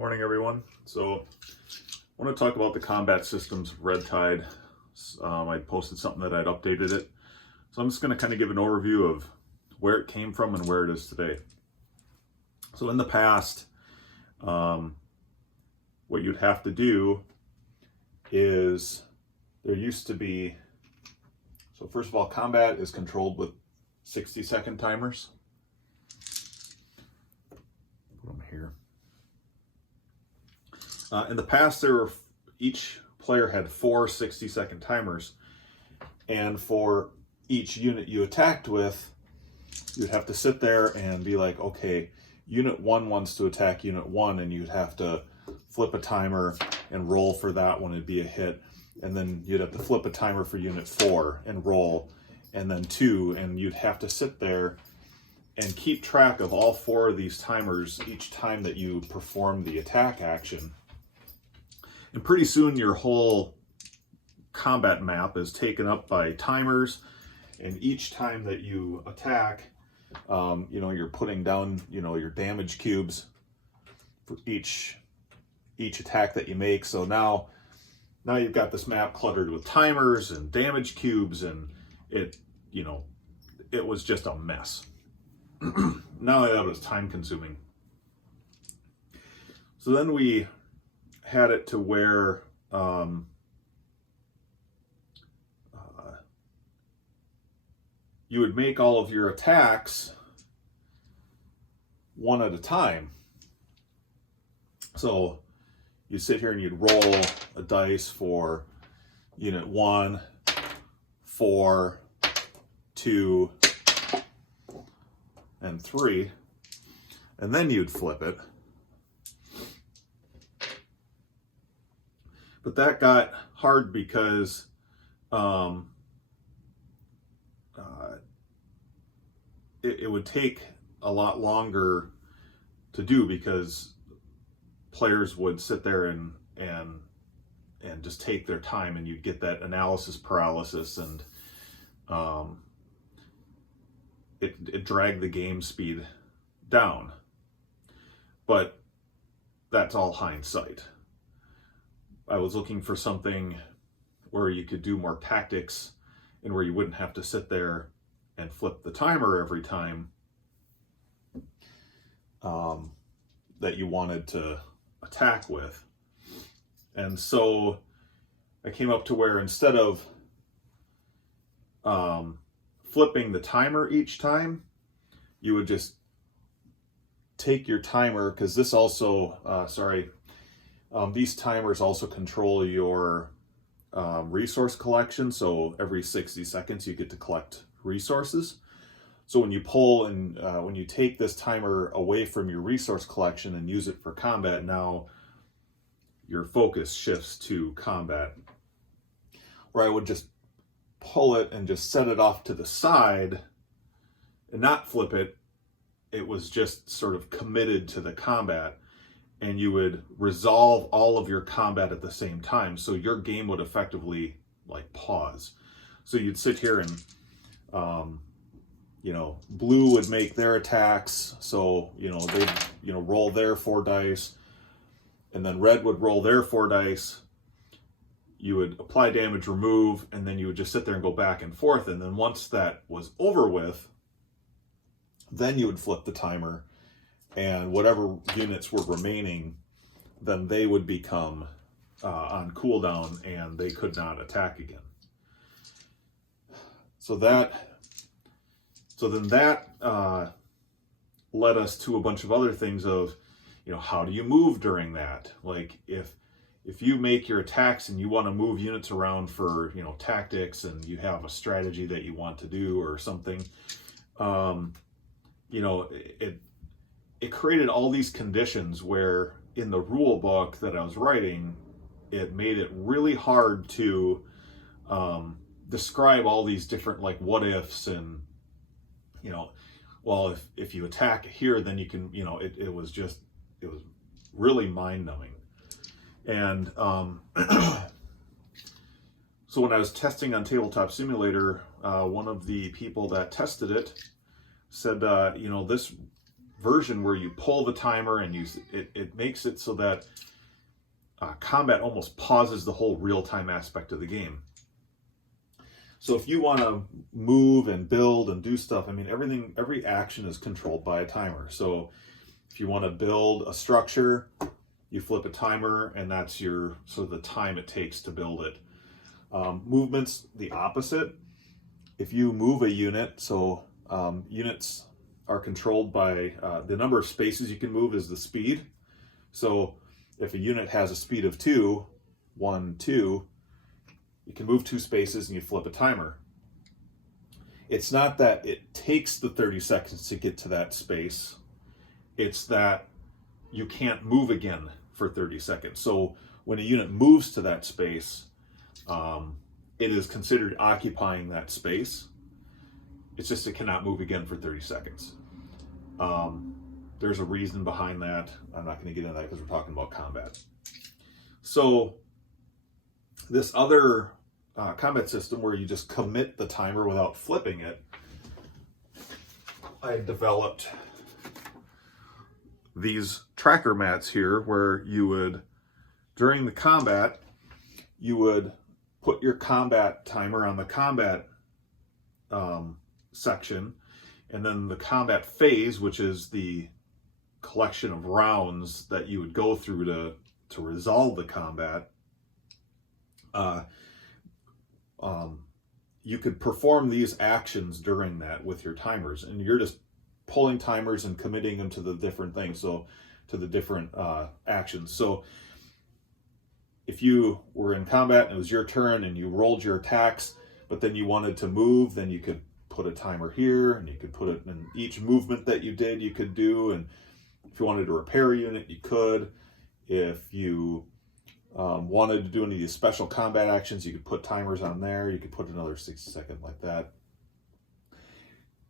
Morning, everyone. So I want to talk about the combat systems of RedTide. I posted something that I'd updated it. So I'm just going to kind of give an overview of where it came from and where it is today. So in the past, what you'd have to do is there used to be, so first of all, combat is controlled with 60-second timers. Put them here. In the past, each player had 4 60-second timers, and for each unit you attacked with, you'd have to sit there and be like, okay, Unit 1 wants to attack Unit 1, and you'd have to flip a timer and roll for that one, it'd be a hit, and then you'd have to flip a timer for Unit 4 and roll, and then 2, and you'd have to sit there and keep track of all 4 of these timers each time that you perform the attack action. And pretty soon your whole combat map is taken up by timers, and each time that you attack, you're putting down, your damage cubes for each attack that you make. So now you've got this map cluttered with timers and damage cubes, and it was just a mess. Now that was time consuming. So then we had it to where you would make all of your attacks one at a time. So you sit here and you'd roll a dice for Unit 1, 4, 2, and 3, and then you'd flip it. But that got hard because it would take a lot longer to do, because players would sit there and just take their time, and you'd get that analysis paralysis, and it dragged the game speed down. But that's all hindsight. I was looking for something where you could do more tactics and where you wouldn't have to sit there and flip the timer every time that you wanted to attack with. And so I came up to where instead of flipping the timer each time, you would just take your timer, because this also, these timers also control your resource collection. So every 60 seconds you get to collect resources. So when you pull and when you take this timer away from your resource collection and use it for combat, now your focus shifts to combat. Where I would just pull it and just set it off to the side and not flip it, it was just sort of committed to the combat. And you would resolve all of your combat at the same time. So your game would effectively pause. So you'd sit here and, blue would make their attacks. So, they'd, roll their 4 dice, and then red would roll their 4 dice. You would apply damage, remove, and then you would just sit there and go back and forth. And then once that was over with, then you would flip the timer, and whatever units were remaining, then they would become on cooldown, and they could not attack again. So then that led us to a bunch of other things of, how do you move during that? Like if you make your attacks and you want to move units around for, tactics, and you have a strategy that you want to do or something, it created all these conditions where in the rule book that I was writing, it made it really hard to describe all these different what ifs, and well, if you attack here, then you can, it was really mind-numbing. And so when I was testing on Tabletop Simulator, one of the people that tested it said, version where you pull the timer and it makes it so that combat almost pauses the whole real-time aspect of the game. So if you want to move and build and do stuff, I mean, every action is controlled by a timer. So if you want to build a structure, you flip a timer, and that's your sort of the time it takes to build it. Movement's the opposite. If you move a unit, so units are controlled by the number of spaces you can move is the speed. So if a unit has a speed of 2, 1, 2, you can move 2 spaces and you flip a timer. It's not that it takes the 30 seconds to get to that space. It's that you can't move again for 30 seconds. So when a unit moves to that space, it is considered occupying that space. It's just it cannot move again for 30 seconds. There's a reason behind that. I'm not going to get into that because we're talking about combat. So this other combat system where you just commit the timer without flipping it, I developed these tracker mats here where you would, during the combat, you would put your combat timer on the combat section, and then the combat phase, which is the collection of rounds that you would go through to resolve the combat, you could perform these actions during that with your timers, and you're just pulling timers and committing them to the different things, so to the different actions. So if you were in combat and it was your turn and you rolled your attacks, but then you wanted to move, then you could put a timer here, and you could put it in each movement that you did, you could do. And if you wanted to repair a unit, you could. If you wanted to do any of these special combat actions, you could put timers on there. You could put another 60 second like that.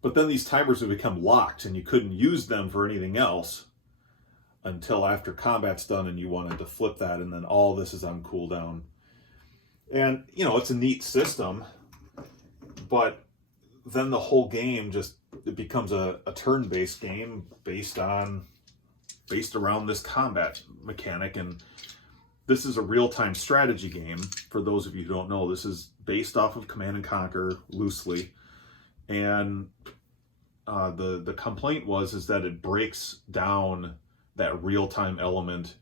But then these timers would become locked and you couldn't use them for anything else until after combat's done and you wanted to flip that, and then all this is on cooldown. And, you know, it's a neat system, but then the whole game it becomes a turn-based game based around this combat mechanic. And this is a real-time strategy game. For those of you who don't know, this is based off of Command & Conquer loosely. And the complaint is that it breaks down that real-time element.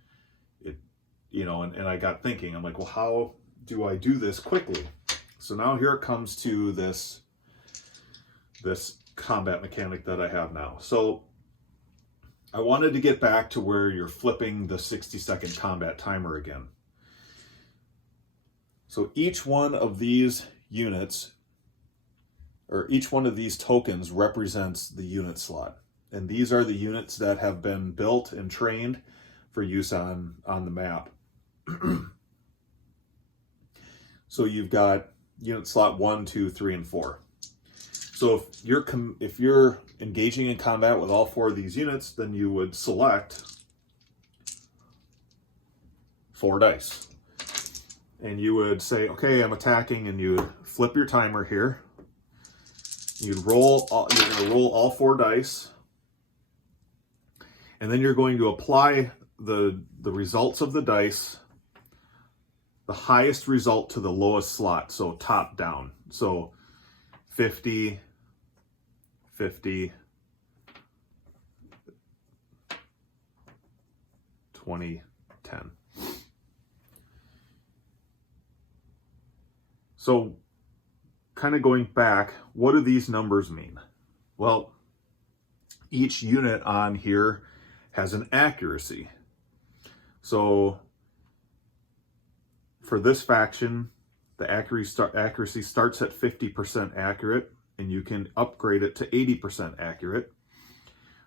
And I got thinking, I'm like, well, how do I do this quickly? So now here it comes to this combat mechanic that I have now. So I wanted to get back to where you're flipping the 60-second combat timer again. So each one of these units, or each one of these tokens, represents the unit slot. And these are the units that have been built and trained for use on the map. So you've got unit slot 1, 2, 3, and 4. So if you're engaging in combat with all 4 of these units, then you would select 4 dice. And you would say, okay, I'm attacking, and you would flip your timer here. You're going to roll all 4 dice. And then you're going to apply the results of the dice, the highest result to the lowest slot, so top down. So 50, 50, 20, 10. So kind of going back, what do these numbers mean? Well, each unit on here has an accuracy. So for this faction, the accuracy starts at 50% accurate, and you can upgrade it to 80% accurate.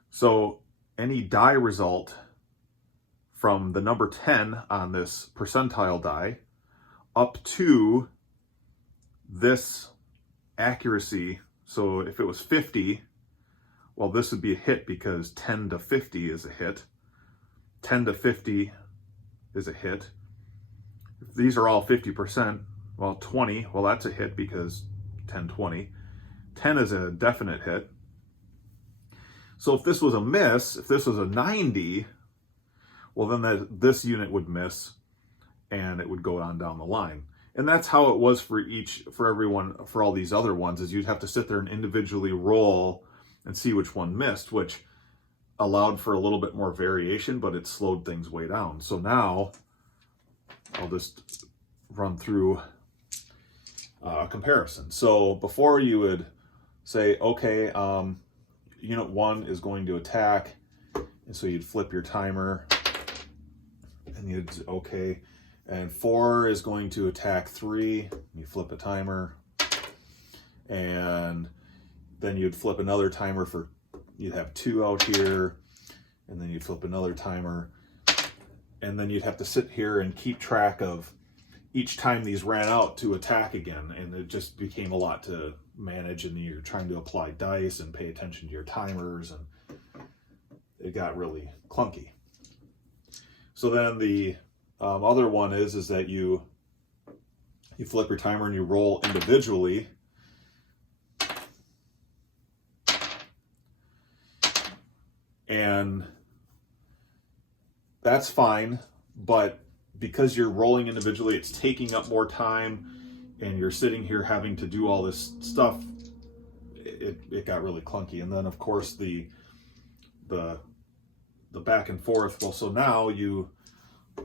So any die result from the number 10 on this percentile die up to this accuracy, so if it was 50, well, this would be a hit because 10 to 50 is a hit. 10 to 50 is a hit. If these are all 50%, well, 20, well, that's a hit because 10, 20. 10 is a definite hit. So if this was a miss, if this was a 90, well then this unit would miss and it would go on down the line. And that's how it was for everyone, for all these other ones, is you'd have to sit there and individually roll and see which one missed, which allowed for a little bit more variation, but it slowed things way down. So now I'll just run through a comparison. So before you would say, okay, unit 1 is going to attack, and so you'd flip your timer, and you'd, okay, and 4 is going to attack 3, you flip a timer, and then you'd flip another timer for, you'd have 2 out here, and then you'd flip another timer, and then you'd have to sit here and keep track of each time these ran out to attack again, and it just became a lot to manage, and you're trying to apply dice and pay attention to your timers, and it got really clunky. So then the other one is that you flip your timer and you roll individually, and that's fine, but because you're rolling individually, it's taking up more time, and you're sitting here having to do all this stuff. It got really clunky. And then of course the back and forth. Well, so now you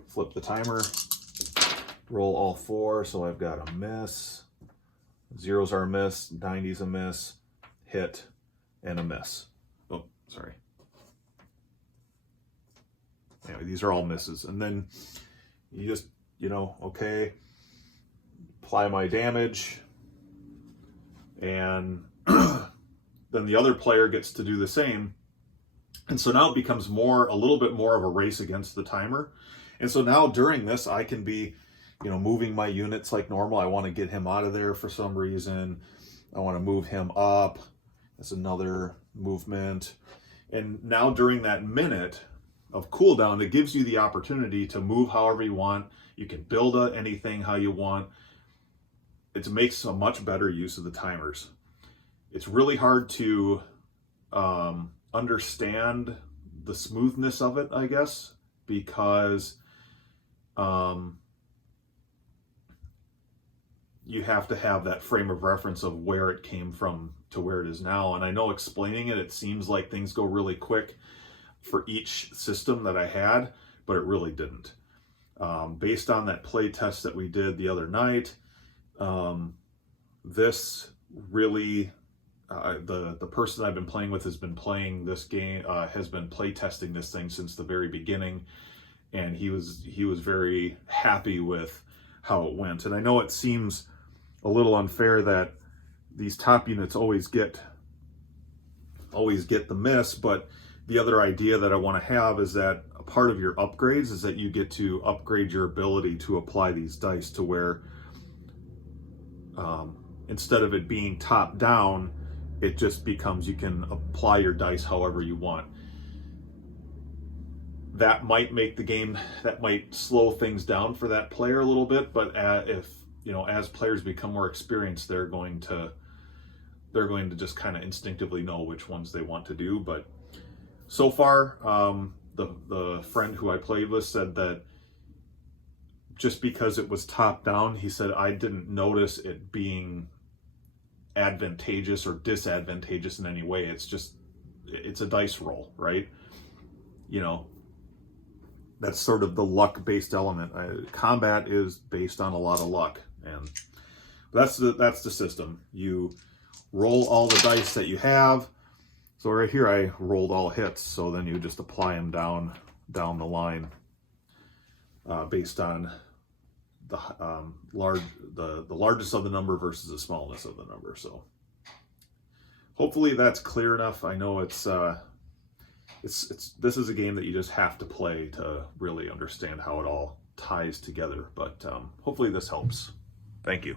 flip the timer, roll all 4. So I've got a miss, zeros are a miss, 90's a miss, hit, and a miss. Oh, sorry. Anyway, these are all misses. And then you just, okay, apply my damage, and then the other player gets to do the same. And so now it becomes a little bit more of a race against the timer. And so now during this, I can be, moving my units like normal. I want to get him out of there for some reason. I want to move him up. That's another movement. And now during that minute of cooldown, it gives you the opportunity to move however you want. You can build anything how you want. It makes a much better use of the timers. It's really hard to understand the smoothness of it, I guess, because you have to have that frame of reference of where it came from to where it is now. And I know explaining it seems like things go really quick for each system that I had, but it really didn't. Based on that play test that we did the other night, this really, the person I've been playing with has been playing this game, has been play testing this thing since the very beginning, and he was very happy with how it went. And I know it seems a little unfair that these top units always get the miss, but the other idea that I want to have is that a part of your upgrades is that you get to upgrade your ability to apply these dice to where instead of it being top down, it just becomes you can apply your dice however you want. That might make the game, that might slow things down for that player a little bit, but if as players become more experienced, they're going to just kind of instinctively know which ones they want to do. But so far, the friend who I played with said that just because it was top down, he said, I didn't notice it being advantageous or disadvantageous in any way. It's a dice roll, right? That's sort of the luck-based element. Combat is based on a lot of luck, and that's the system. You roll all the dice that you have. So right here, I rolled all hits. So then you just apply them down the line based on the largest of the number versus the smallness of the number. So hopefully that's clear enough. I know this is a game that you just have to play to really understand how it all ties together. But hopefully this helps. Thank you.